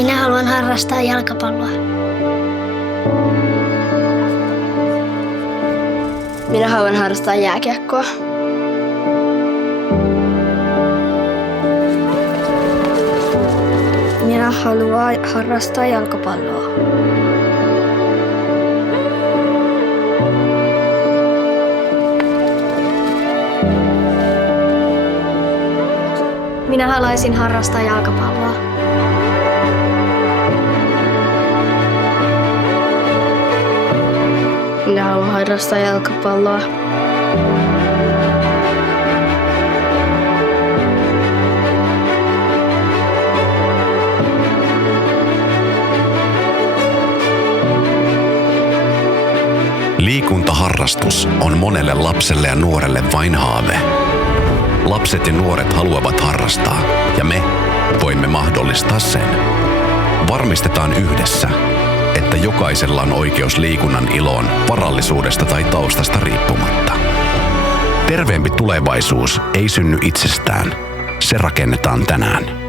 Minä haluan harrastaa jalkapalloa. Minä haluan harrastaa jääkiekkoa. Minä haluan harrastaa jalkapalloa. Minä haluaisin harrastaa jalkapalloa. Minä haluan harrastaa jalkapalloa. Liikuntaharrastus on monelle lapselle ja nuorelle vain haave. Lapset ja nuoret haluavat harrastaa, ja me voimme mahdollistaa sen. Varmistetaan yhdessä, että jokaisella on oikeus liikunnan iloon varallisuudesta tai taustasta riippumatta. Terveempi tulevaisuus ei synny itsestään. Se rakennetaan tänään.